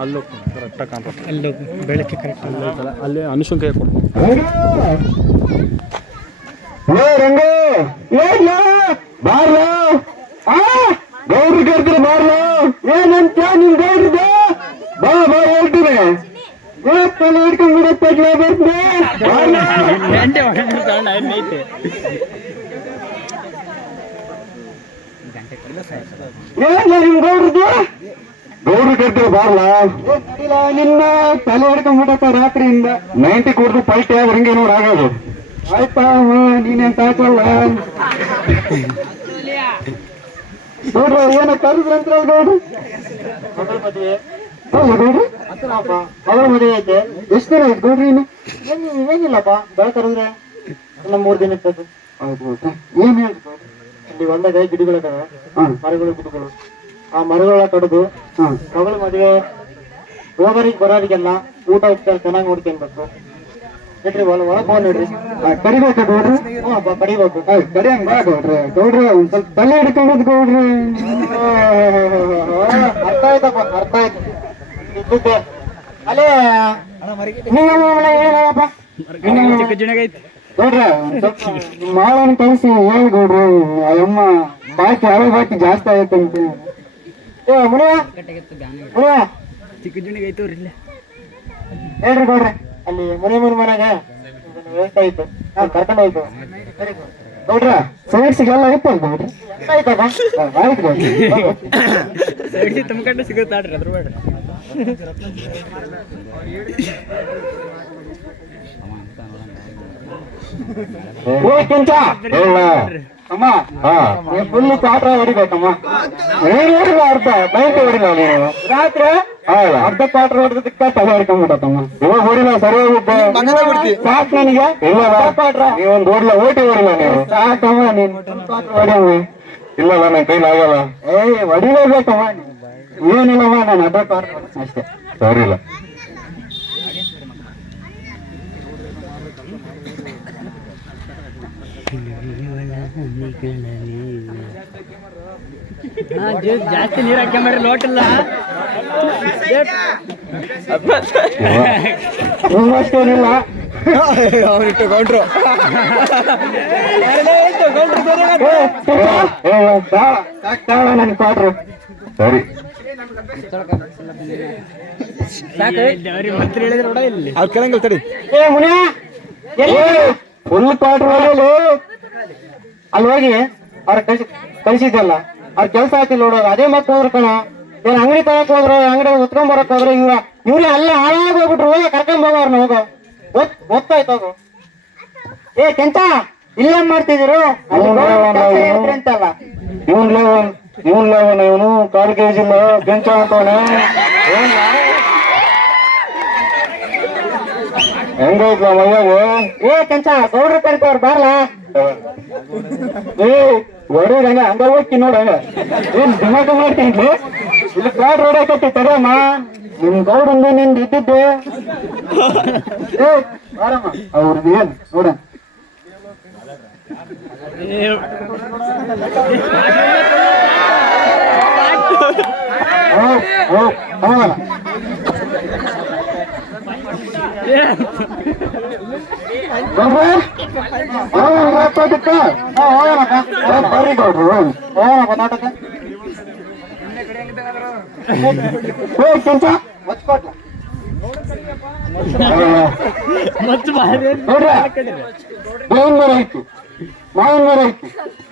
ಅಲ್ಲೂ ಕರೆಕ್ಟಾಗಿ ಕಾಣ್ತದೆ. ಅಲ್ಲೂ ಬೆಳಕ್ಕೆ ಕರೆಕ್ಟ್ ಅಲ್ಲಿ ಅನುಷನ್ ಕೈ ಕೊಡು. ಬಾರ್ಲ ಗೌಡ್ರು ಕರ್ತಾರೆ ಬಾರ್ಲ ಏನಂತ ನಿನ್ ಗೌಡ್ರದ ಬಾ ಬಾ ಹೇಳ್ತೀನಿ ಗುಣಪ್ಪನ ಹಿಡ್ಕೊಂಡು ಗುಣಪ್ಪಟ್ಲ ಬರ್ತದೆ ಏನ ನಿಮ್ ಗೌಡ್ರದ್ದು ಗೌಡ್ರು ಕರ್ತಾರೆ ಬಾರ್ಲ ನಿನ್ನ ತಲೆ ಹಿಡ್ಕೊಂಡ್ಬಿಡತ್ತ ರಾತ್ರಿಯಿಂದ 90 ಕುಡ್ದು ಫಸ್ಟ್ ಯಾವ ಹಂಗೆ ನೋಡಿ ಆಗೋದು. ಆಯ್ತಾ ನೀನೇನ್ ಸಾಕಲ್ಲ ನೋಡ್ರಿ ಏನೋ ಕರೆದ್ರಂತ್ರ ಗೌಡ್ರು ಗೌಡ್ರು ಮಗಳ ಮದುವೆ ಐತೆ. ಎಷ್ಟು ದಿನ ಆಯ್ತು ಗೌಡ್ರಿ? ಏನಿಲ್ಲಪ್ಪ ಬೆಳ ಕರೆದ್ರೆ ಇನ್ನ 3 ದಿನ ಇರ್ತದೆ. ಹೌದು ಏನ್ ಹೇಳ್ರಿ ಇಲ್ಲಿ ಹೊಲ್ದಾಗ ಗಿಡಗಳಿದಾವೆ, ಮರಗಳು ಗಿಡಗಳು. ಆ ಮರಗಳ ಕಡಿದು ಮಗಳ ಮದುವೆ ಹೋಗೋರಿಗೆ ಬರೋರಿಗೆಲ್ಲ ಊಟ ಉಪಚಾರ ಚೆನ್ನಾಗಿ ನೋಡ್ಕೊಬೇಕು. ಹೇಳ್ರಿ ಒಳಗೆ ಫೋನ್ ಹೇಳ್ರಿ. ಕಡಿಬೇಕು ಗೌಡ್ರಿ? ಹ್ಞೂ ಕಡಿಬೇಕು. ಕಡಿಯಂಗ್ ಬಾ ಗೌಡ್ರಿ. ಗೌಡ್ರಿ ಒಂದ್ ಸ್ವಲ್ಪ ತಲೆ ಹಿಡ್ಕೊಂಡದ್ ಗೌಡ್ರಿ. ಅರ್ಥ ಆಯ್ತಪ್ಪ, ಅರ್ಥ ಆಯ್ತು. ಇದ್ದಿದ್ದೆ ಅಲ್ಲೇ ಗೌಡ್ರ ಮಾವನ ಕಳಿಸಿ ಹೇಳಿ ಗೌಡ್ರಿ. ಅಮ್ಮ ಬಾಕಿ ಯಾವ ಬಾಕಿ ಜಾಸ್ತಿ ಆಗೈತಂತ. ಏ ಮುನಿಯ ಮುನಿಯ ಚಿಕ್ಕ ಜುಣಿಗೆ ಐತವ್ರಿ ಇಲ್ಲ ಹೇಳ್ರಿ ಗೌಡ್ರಿ. ಅಲ್ಲಿ ಮನೆ ಮನೆಗೆ ವ್ಯವಸ್ಥೆ ಆಯ್ತು, ಕರ್ಕೊಂಡು ಹೋಯ್ತು ಗೌಡ್ರ. ಸೈಡ್ಸಿಗೆಲ್ಲ ಐತಲ್ ಗೌಡ್ರಿ? ಆಯ್ತಪ್ಪ ಆಯ್ತು ಗೌಡ್ರಿ. ತುಂಬ್ಕೊಂಡು ಸಿಗುತ್ತಾಡ್ರಿ ಅದ್ರ ಬೇಡ. ಅಮ್ಮ ಫುಲ್ ಪಾತ್ರ ಹೊಡಿಬೇಕಮ್ಮ. ಏನ್ ಹೊಡಿಲ್ಲ, ಅರ್ಧ ಬೈಕ್ ಹೊಡಿಲ್ಲ ನೀನು. ರಾತ್ರಿ ಅರ್ಧ ಪಾತ್ರ ಹೊಡೆದಕ್ಕ ತಲೆ ಹಿಡ್ಕೊಂಡ್ಬಿಟ್ಟಮ್ಮ. ಇವಾಗ ಹೊಡಿಲ್ಲ ಸರಿ ಹೋಗುತ್ತೆ ಸಾಕ್ ನನಗೆ. ಇಲ್ಲ ಪಾತ್ರ ನೀವೊಂದು ಹೊಡ್ಲ ಓಟಿ ಹೊಡಿಲ್ಲ ನೀವು. ಸಾಕಮ್ಮ ನೀನ್ ಪಾತ್ರ ಹೊಡಿಯಮ್ಮ. ಇಲ್ಲಲ್ಲ ನನ್ ಕೈಲಿ ಆಗಲ್ಲ. ಹೊಡಿಲೇಬೇಕಮ್ಮ. ಏನಿಲ್ಲಮ್ಮ ನಾನು ಅರ್ಧ ಪಾತ್ರ ಅಷ್ಟೇ. ಸರಿ ಇಲ್ಲ ಜಾಸ್ತಿ ನೀರು ಹಾಕ್ಯಂಬರಿ ಲೋಟಿಲ್ಲ. ಅಷ್ಟೇನಿಲ್ಲ ಅವನಿಟ್ಟು ಗೌಡ್ರು ನನ್ ಪಾಟ್ರು. ಸರಿ ಅವ್ರು ಕೆಳಂಗಲ್ ತಡಿ. ಏ ಮುನಿಯ ಫುಲ್ ಪಾಟ್ರು ಅಲ್ಲಿ ಹೋಗಿ ಅವ್ರ ಕಳಿಸಿದ್ದಲ್ಲ, ಅವ್ರ ಕೆಲಸ ಆಯ್ತಿಲ್ಲ ನೋಡೋದು. ಅದೇ ಮತ್ತೆ ಹೋದ್ರು ಕಣ. ಏನ್ ಅಂಗಡಿ ತಗಕ್ ಹೋದ್ರು, ಅಂಗಡಿ ಉತ್ಕೊಂಡ್ ಬರಕ್ ಹೋದ್ರು. ಇವ್ರೆ ಅಲ್ಲ ಹಾಳಾಗಿ ಹೋಗ್ಬಿಟ್ರು. ಕರ್ಕೊಂಡ್ ಹೋಗೋರ್ನ ಹೋಗೋ ಗೊತ್ತಾಯ್ತು ಹೋಗು. ಏ ಕೆಂಚ ಇಲ್ಲೇ ಮಾಡ್ತಿದ್ರು ಅಂತಲ್ಲ. ಇವನು 4 kg ಕೆಂಚ ಅಂತವನೆ. ಹೆಂಗೈತ್ಲ ಮಯ್ಯಾಗು? ಏ ಕೆಂಚ ಗೌಡ್ರು ಕರಿತವ್ರು ಬಾರ್ಲ. ಏ ಹೊಡೀರ್ ಹಂಗ ಹಂಗ ಹೋಗ್ತಿ ನೋಡ. ಏನ್ ದಿಮಾಕ ಮಾಡ್ತೀನಿ ಇಲ್ಲಿ ಪ್ಲಾಟ್ ಹೊಡಕತ್ತಿ ತಗಮ್ಮ. ನಿಮ್ ಗೌಡಂದು ನಿಂದು ಇದ್ದಿದ್ದೆ. ಏ ಬಾರಮ್ಮ ಅವ್ರದ್ದು ಏನ್ ನೋಡ. ಬರ್ರಿ ಗೌಡ್ರು ಹೋಗೋಣ ನಾಟಕ. ಕೆಂಚ ಮಚ್ಕೊಟ್ಲ ಬೇವಿನ ಮರ ಐತಿ, ಮಾವಿನ ಮರ ಐತಿ,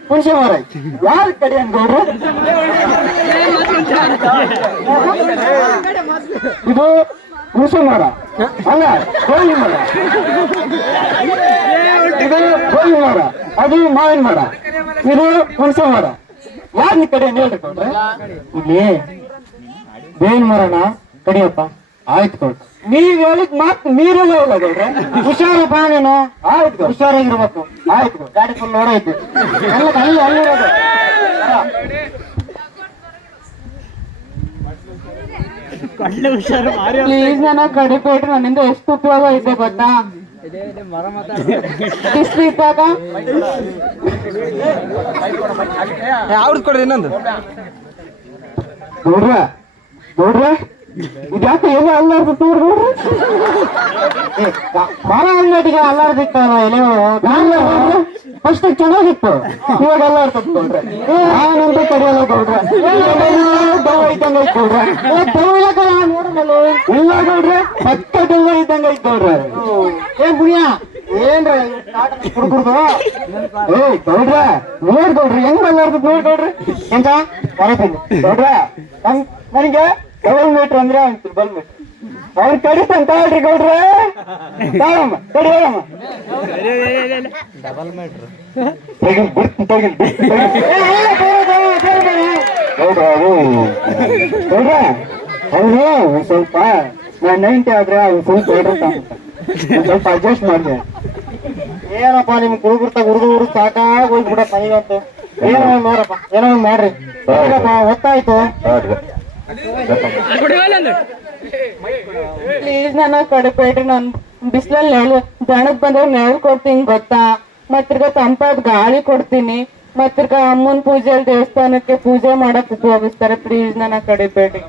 ಹುಣಸೆ ಮರ ಐತಿ. ಯಾರು ಕಡೆ ಅಂತ ಗೌಡ್ರು? ಇದು ಹುಣಸೆ ಮರ ಅಲ್ಲ, ಬೇವಿನ ಮರ. ಇದು ಬೇವಿನ ಮರ, ಅದು ಮಾವಿನ ಮರ, ಇದು ಹುಣಸೆ ಮರ. ಯಾರು ಕಡೆ ಹೇಳ್ರಿ ಗೌಡ್ರೆ? ಇಲ್ಲಿ ಬೇವಿನ ಮರನ ಕಡಿಯಪ್ಪ. ಆಯ್ತು ಗೌಡ್ರ, ನೀವ್ ಹೇಳಿದ್ ಮಾತು ಮೀರಲ್ಲ ಇಲ್ಲ ಗೌಡ್ರೆ. ಹುಷಾರಪ್ಪ ನೀನು. ಆಯ್ತು ಹುಷಾರಾಗಿರ್ಬೇಕು. ಆಯ್ತು ಗಾಡಿ ಫುಲ್ ನೋಡಾಯ್ತು ಎಲ್ಲ ಅಲ್ಲಿ ಅಲ್ಲಿರೋದು. ಪ್ಲೀಸ್ ನನ್ನ ಕಡಿಪೇಟ್ರಿ, ನನ್ನಿಂದ ಎಷ್ಟು ಉಪಯೋಗ ಇದೆ ಗೊತ್ತಾ? ಯಾವ್ದು ಕೊಡ್ರಿ ಇನ್ನೊಂದು ನೋಡ್ರ ನೋಡ್ರ ಇದ್ಯಾಕೆ ಎಲೆ ಅಲ್ಲಾರ್ದು ನೋಡ್ರಿ ಮರ ಅಂಗಡಿಗೆ ಅಲ್ಲಾರ್ದಿತ್ತಲ್ಲ ಎಲೆಗಳು ಫಸ್ಟ್ ಚೆನ್ನಾಗಿತ್ತು ಇವಾಗ ಅಲ್ಲಾಡ್ತದ ನೋಡ್ರಿ ನಾನಂತ ಕಡಿಯಲ್ಲ ನೋಡ್ರಿ ದವ ಇದ್ದಂಗ ಐತ್ ನೋಡ್ರಿ ಇಲ್ಲ ನೋಡ್ರಿ ಪಕ್ಕ ದವ ಇದ್ದಂಗ ಐತ್ ನೋಡ್ರಿ ಏನ್ ಬುಣಿಯ ಏನ್ರ ಹುಡುಗರ್ದು ನೋಡ್ರ ನೋಡ್ಕೊಡ್ರಿ ಹೆಂಗ್ ಅಲ್ಲಾಡ್ತದ ನೋಡ್ಕೊಡ್ರಿ ಎಂತ ಹೊರತೀನಿ ನೋಡ್ರ ನನಗೆ ಡಬಲ್ ಮೀಟ್ರ್ ಅಂದ್ರೆ ಅವ್ನು ಟ್ರಿಬಲ್ ಮೀಟ್ರ್ ಅವ್ನು ಕಡಿತಂತ ಹೇಳ್ರಿ ಗೌಡ್ರೆ ತಾಳಮ್ಮ ಕಡಿ ಹೇಳಮ್ಮ ಡಬಲ್ ಮೀಟ್ರ್ ಗೌಡ್ರ ಅವನು ಒಂದ್ ಸ್ವಲ್ಪ ನಾನು 90 ಆದ್ರೆ ಅವ್ನು ಸ್ವಲ್ಪ ಸ್ವಲ್ಪ ಅಡ್ಜಸ್ಟ್ ಮಾಡಿದೆ ಏನಪ್ಪ ನಿಮ್ ಹುಡುಗರ್ತಾಗ ಹುಡುಗ ಸಾಕಾಗಿ ಹೋಗ್ಬಿಡಪ್ಪ ನೀವಂತೂ ಏನೋ ಒಂದ್ ನೋಡಪ್ಪ ಏನೋ ಒಂದ್ ಮಾಡ್ರಿ ಹೊತ್ತಾಯ್ತು ಪ್ಲೀಸ್ ನನ್ನ ಕಡಿಬೇಡ್ರಿ ನಾನು ಬಿಸಿಲಲ್ಲಿ ದಣಕ್ ಬಂದ್ರೆ ನೆರಳು ಕೊಡ್ತೀನಿ ಗೊತ್ತಾ ಮತ್ತಿರ್ಗ ತಂಪಾದ ಗಾಳಿ ಕೊಡ್ತೀನಿ ಮತ್ತಿರ್ಗ ಅಮ್ಮನ ಪೂಜೆಯಲ್ಲಿ ದೇವಸ್ಥಾನಕ್ಕೆ ಪೂಜೆ ಮಾಡಕ್ ಉಪಯೋಗಿಸ್ತಾರೆ ಪ್ಲೀಸ್ ನನ್ನ ಕಡಿಬೇಡ್ರಿ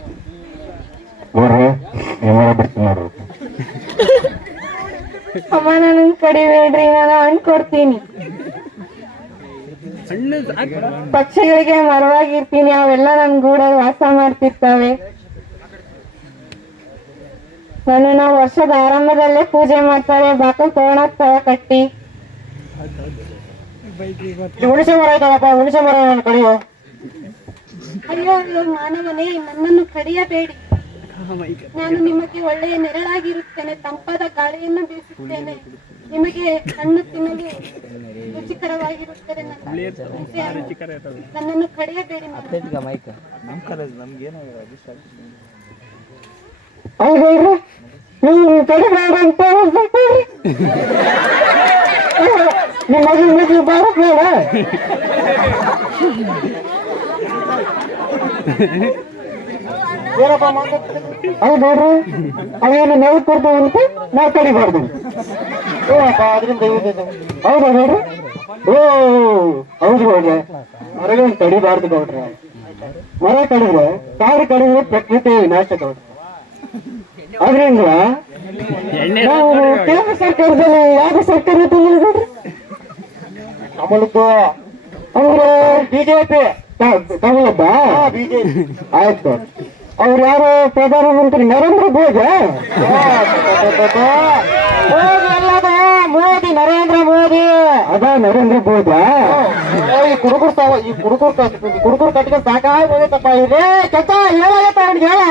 ಅಮ್ಮ ನನಗ್ ಕಡಿಬೇಡ್ರಿ ನಾನು ಹಣ್ಣು ಕೊಡ್ತೀನಿ ಪಕ್ಷಿಗಳಿಗೆ ಮರವಾಗಿರ್ತೀನಿ ಅವೆಲ್ಲ ನನ್ ಗೂಡ ವಾಸ ಮಾಡ್ತಿರ್ತಾವೆ ನನ್ನನ್ನು ವರ್ಷದ ಆರಂಭದಲ್ಲೇ ಪೂಜೆ ಮಾಡ್ತಾರೆ ಬಾಕಲ್ ತಗೊಳಕ್ತಾವ ಕಟ್ಟಿ ಹುಣಸೆ ಮರ ಆಯ್ತಲ್ಲಪ್ಪ ಹುಣಸೆ ಮರ ಕಡಿಯೋ ಅಯ್ಯೋ ಅಯ್ಯೋ ಮಾನವನೇ ನನ್ನನ್ನು ಕಡಿಯಬೇಡಿ ನಾನು ನಿಮಗೆ ಒಳ್ಳೆಯ ನೆರಳಾಗಿರುತ್ತೇನೆ ತಂಪಾದ ಗಾಳಿಯನ್ನು ಬೀಸುತ್ತೇನೆ ನಿಮಗೆ ಹಣ್ಣು ತಿನ್ನಲು ರುಚಿಕರವಾಗಿರುತ್ತದೆ ನನ್ನನ್ನು ಕಡಿಯಬೇಡಿ ಹೌದಲ್ರಿ ನೀವು ಕಡಿಬೇಡ ಅಂತ ನಿಮ್ಮ ಮಗಳು ಬಾರಕ್ ಬೇಡ ಏನಪ್ಪ ಹೌದು ನೋಡ್ರಿ ಅವೇನು ನೆವ್ ಕೊಡ್ತಾವಂತ ನಾವು ಕಡಿಬಾರ್ದು ಏನಪ್ಪ ಅದರಿಂದ ಹೌದಾ ನೋಡ್ರಿ ಓ ಹೌದು ನೋಡ್ರಿ ಮರಗಳನ್ನು ಕಡಿಬಾರ್ದು ನೋಡ್ರಿ ಮರ ಕಡಿದ್ರೆ ಕಾಡು ಕಡಿದ್ರೆ ಪ್ರಕೃತಿ ವಿನಾಶ ನೋಡ್ರಿ ಆದ್ರಿಂದ ನಾವು ಕೇಂದ್ರ ಸರ್ಕಾರದಲ್ಲಿ ಯಾವ ಸರ್ಕಾರ ನೋಡ್ರಿ ಕಮಲದ್ದು ಅಂದ್ರೆ ಬಿಜೆಪಿ ಕಮಲದ್ದ ಬಿಜೆಪಿ ಆಯ್ತು ಅವ್ರು ಯಾರು ಪ್ರಧಾನಮಂತ್ರಿ ನರೇಂದ್ರ ಮೋದಿ ಮೋದಿ ನರೇಂದ್ರ ಮೋದಿ ಅದ ನರೇಂದ್ರ ಮೋದಿ ಈ ಕುಡುಕರು ಕಟ್ಟಿಗೆ ಸಾಕಾಗಿ ಹೋಗೈತಪ್ಪ ಇರೇ ಕೆತ್ತ ಹೇಳಾಗತ್ತ ಅವ್ನಿಗೆ ಹೇಳ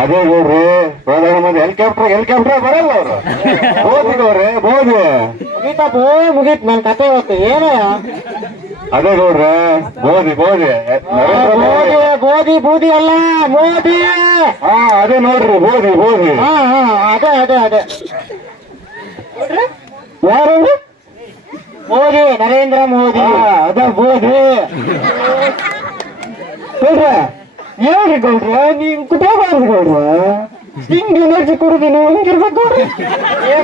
ಅದೇ ನೋಡ್ರಿ ಪ್ರಧಾನಮಂತ್ರಿ ಹೆಲಿಕಾಪ್ಟರ್ ಬರಲ್ಲ ಅವರು ಮೋದಿದವ್ರೆ ಮೋದಿ ಮುಗೀತಪ್ಪ ಮುಗೀತ್ ನನ್ ಕತೆ ಇವತ್ತು ಏನ ಅದೇ ನೋಡ್ರೆ ಮೋದಿ ಮೋದಿ ಬೂದಿ ಅಲ್ಲ ಮೋದಿ ಹಾ ಅದೇ ನೋಡ್ರಿ ಮೋದಿ ಹಾ ಅದೇ ಯಾರು ಮೋದಿ ನರೇಂದ್ರ ಮೋದಿ ಅದ ಮೋದಿ ನೋಡ್ರ ಹೇಳ್ರಿ ಗೌಡ್ರ ನೀವ್ ಕುಟುಂಬಾರ್ದು ಗೌಡ್ರ ಸ್ಟಿಂಗ್ ಎನರ್ಜಿ ಕುಡಿದು ನೀವು ಹಂಗಿರ್ಬೇಕು ಗೌಡ್ರಿ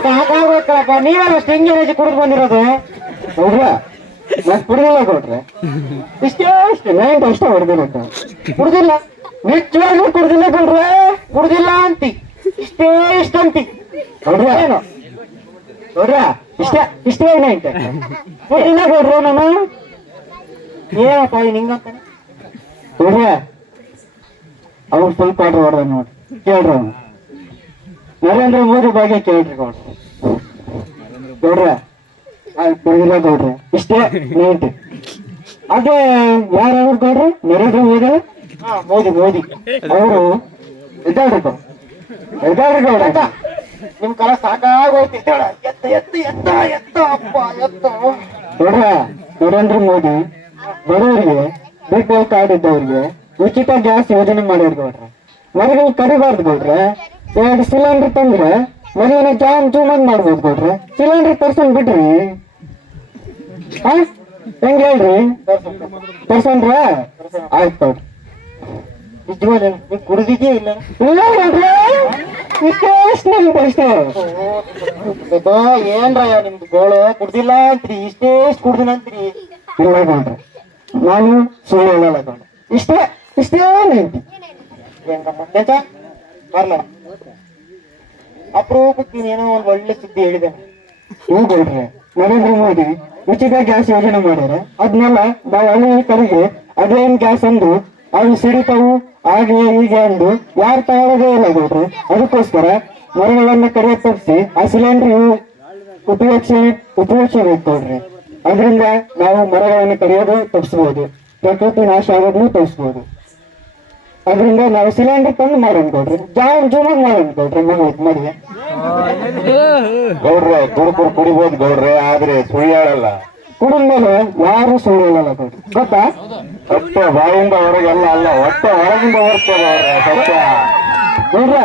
ಸಾಕಾಗ್ಬೇಕಪ್ಪ ನೀವೆಲ್ಲ ಸ್ಟಿಂಗ್ ಎನರ್ಜಿ ಕುಡಿದು ಬಂದಿರೋದು ಗೌಡ್ರ ನಾನು ಕುಡಿದಿಲ್ಲ ಗೌಡ್ರೆ ಇಷ್ಟೇ ನೈಂಟ್ ಅಷ್ಟೇ ಹೊಡೆದಿಲ್ಲ ಕುಡ್ದಿಲ್ಲ ನಿಜವಾಗ್ಲೂ ಕುಡ್ದಿಲ್ಲ ಗೌಡ್ರೆ ಕುಡ್ದಿಲ್ಲ ಅಂತಿ ಇಷ್ಟ ಅಂತಿ ಗೌಡ್ರ ಏನು ಗೌಡ್ರ ಇಷ್ಟೇ ನೈಂಟ್ ಕುಡ್ದಿಲ್ಲ ಗೌಡ್ರ ನಾನು ಏನಪ್ಪ ನಿಂಗಂತ ಗೌಡ್ರ ಅವ್ರು ಸ್ವಲ್ಪ ಆರ್ಡರ್ ಹೊಡೆದ ನೋಡಿ ಕೇಳ್ರಿ ಅವ್ನು ನರೇಂದ್ರ ಮೋದಿ ಬಗ್ಗೆ ಕೇಳ್ರಿ ಗೌಡ್ರ ಕುಡಿದಿಲ್ಲ ಗೌಡ್ರೆ ಇಷ್ಟೇ ನೀಟ್ ಅದೇ ಯಾರು ಗೌಡ್ರಿ ನರೇಂದ್ರ ಮೋದಿ ಅವರು ಎದ್ದಾಡ್ರಿ ಗೌಡ್ರ ನಿಮ್ ಕಾಲ ಸಾಕಾಗೋಯ್ತು ಎತ್ತ ಅಪ್ಪ ಗೌಡ್ರ ನರೇಂದ್ರ ಮೋದಿ ಬಡವರಿಗೆ BPL ಕಾರ್ಡ್ ಇದ್ದವ್ರಿಗೆ ಉಚಿತ ಗ್ಯಾಸ್ ಯೋಜನೆ ಮಾಡ್ಯಾರ ಗೌಡ್ರೆ ಮನೆಗಳು ಕಡಿಬಾರ್ದು ಗೌಡ್ರೆ 2 ಸಿಲಿಂಡರ್ ತಂದ್ರೆ ಮನೆಯನ್ನ ಚೂಮಂದ್ ಮಾಡ್ಬೋದು ಗೌಡ್ರೆ ಸಿಲಿಂಡರ್ ತರ್ಸನ್ ಬಿಡ್ರಿ ಹೆಂಗ ಹೇಳ್ರಿ ತರ್ಸನ್ರ ಆಯ್ತು ಗೌಡ್ರಿ ನಿಜವಾದ ನೀವು ಕುಡಿದಿದ್ಯೇ ಇಲ್ಲ ಏನ್ರಯ್ಯ ನಿಮ್ದು ಗೋಳು ಕುಡ್ದಿಲ್ಲ ಅಂತ್ರಿ ಇಷ್ಟೇ ಕುಡ್ದಿಲ್ಲ ಅಂತ್ರಿ ಇಲ್ಲ ಗೌಡ್ರೆ ನಾನು ಸುಳ್ಳು ಹೇಳಲ್ಲ ಗೌಡ್ರೆ ಇಷ್ಟೇ ನಿಂತಿ ಹೆಂಗಮ್ಮ ನಿಜ ಬರ್ಲ ಅಪರೂಪಕ್ಕೆ ಏನೋ ಒಂದು ಒಳ್ಳೆ ಸುದ್ದಿ ಹೇಳಿದ್ದೇನೆ. ಹ್ಞೂ ಗೌಡ್ರೆ, ನರೇಂದ್ರ ಮೋದಿ ಉಚಿತ ಗ್ಯಾಸ್ ಯೋಜನೆ ಮಾಡ್ಯಾರ. ಅದನ್ನೆಲ್ಲ ನಾವು ಹಳ್ಳಿಕರಿಗೆ ಅದೇನ್ ಗ್ಯಾಸ್ ಅಂದು ಅವು ಸಿಡಿತಾವು ಹಾಗೆ ಹೀಗೆ ಅಂದು ಯಾರು ತಗೊಳ್ಳೋದೇ ಇಲ್ಲ ಗೌಡ್ರೆ. ಅದಕ್ಕೋಸ್ಕರ ಮರಗಳನ್ನ ಕಡಿಯ ತಪ್ಪಿಸಿ ಆ ಸಿಲಿಂಡರ್ ಉಪಯೋಗಿಸಬೇಕು ಗೌಡ್ರೆ. ಅದರಿಂದ ನಾವು ಮರಗಳನ್ನು ಕಡಿಯೋದು ತಪ್ಪಿಸಬಹುದು, ಪ್ರಕೃತಿ ನಾಶ ಆಗೋದನ್ನು ತಪ್ಪಿಸಬಹುದು. ಅದರಿಂದ ನಾವು ಸಿಲಿಂಡರ್ ತಂದು ಮಾಡೋಣ ಗೌಡ್ರೆ, ಜೂಮಾಗಿ ಮಾಡೋಣ ಗೌಡ್ರೆ ಮದುವೆ. ಗೌಡ್ರೆ ಕುರುಕುರು ಕುಡಿಬೋದು ಗೌಡ್ರೆ, ಆದ್ರೆ ಸುಳ್ಳು ಹೇಳಲ್ಲ. ಕುಡಿದ್ಮೇಲೆ ಯಾರು ಸುಳ್ಳು ಹೇಳಲ್ಲ ಗೌಡ್ರೆ, ಗೊತ್ತಾ? ಸತ್ಯ ಬಾಯಿಂದ ಹೊರಗೆಲ್ಲ ಅಲ್ಲ, ಹೊಟ್ಟೆ ಹೊರಗಿಂದ ಬರ್ತದೆ ಸತ್ಯ. ಗೌಡ್ರೆ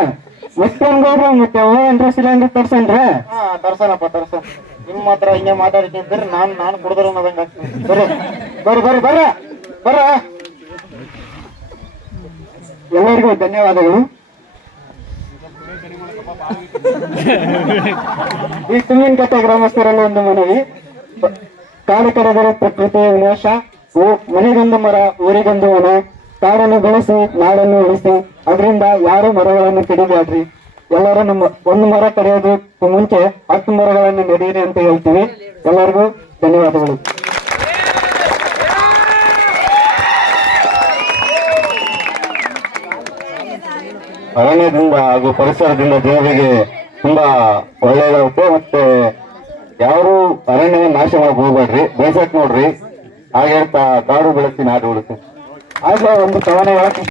ಮತ್ತೇನ್ ಗೌಡ್ರೆ, ಮತ್ತೆ ಹೋಗನ್ರಿ ಸಿಲಿಂಡರ್ ತರ್ಸನ್ರಿ? ಹಾ ತರ್ಸನಪ್ಪ ತರ್ಸ. ನಿಮ್ಮ ಹತ್ರ ಹಿಂಗೆ ಮಾತಾಡ್ತಿದ್ರೆ ನಾನು ಕುಡಿದ್ರೆ ಅನ್ನೋದಂಗ ಆಗ್ತದೆ. ಬರ್ರಿ ಬರ್ರಿ ಬರ್ರಿ ಬರ್ರ ಬರ್ರ. ಎಲ್ಲರಿಗೂ ಧನ್ಯವಾದಗಳು. ಈ ತುಂಗಿನಕಟ್ಟೆ ಗ್ರಾಮಸ್ಥರಲ್ಲ ಒಂದು ಮನವಿ, ಕಾಡು ಕರೆದರೆ ಪ್ರಕೃತಿಯ ವಿನಾಶ, ಮನೆಗೊಂದು ಮರ ಊರಿಗೊಂದು ವನ, ಕಾಡನ್ನು ಬೆಳೆಸಿ ನಾಡನ್ನು ಉಳಿಸಿ. ಅದರಿಂದ ಯಾರು ಮರಗಳನ್ನು ಕಡಿಬೇಡ್ರಿ. ಎಲ್ಲರೂ ನಮ್ಮ ಒಂದು ಮರ ಕಡಿಯೋದಕ್ಕೂ ಮುಂಚೆ 10 ಮರಗಳನ್ನು ನೆಡೀರಿ ಅಂತ ಹೇಳ್ತೀವಿ. ಎಲ್ಲರಿಗೂ ಧನ್ಯವಾದಗಳು. ಅರಣ್ಯದಿಂದ ಹಾಗೂ ಪರಿಸರದಿಂದ ದೇವರಿಗೆ ತುಂಬಾ ಒಳ್ಳೆಯದಾಗುತ್ತೆ. ಮತ್ತೆ ಯಾರು ಅರಣ್ಯ ನಾಶ ಮಾಡಕ್ ಹೋಗ್ಬೇಡ್ರಿ, ಬೆಳೆಸಕ್ ನೋಡ್ರಿ. ಹಾಗೆ ಕಾಡು ಬೆಳೆಸಿ ನಾಡು ಉಳಿಸಿ. ಆಗ ಒಂದು ಕವನ ಹೇಳಕ್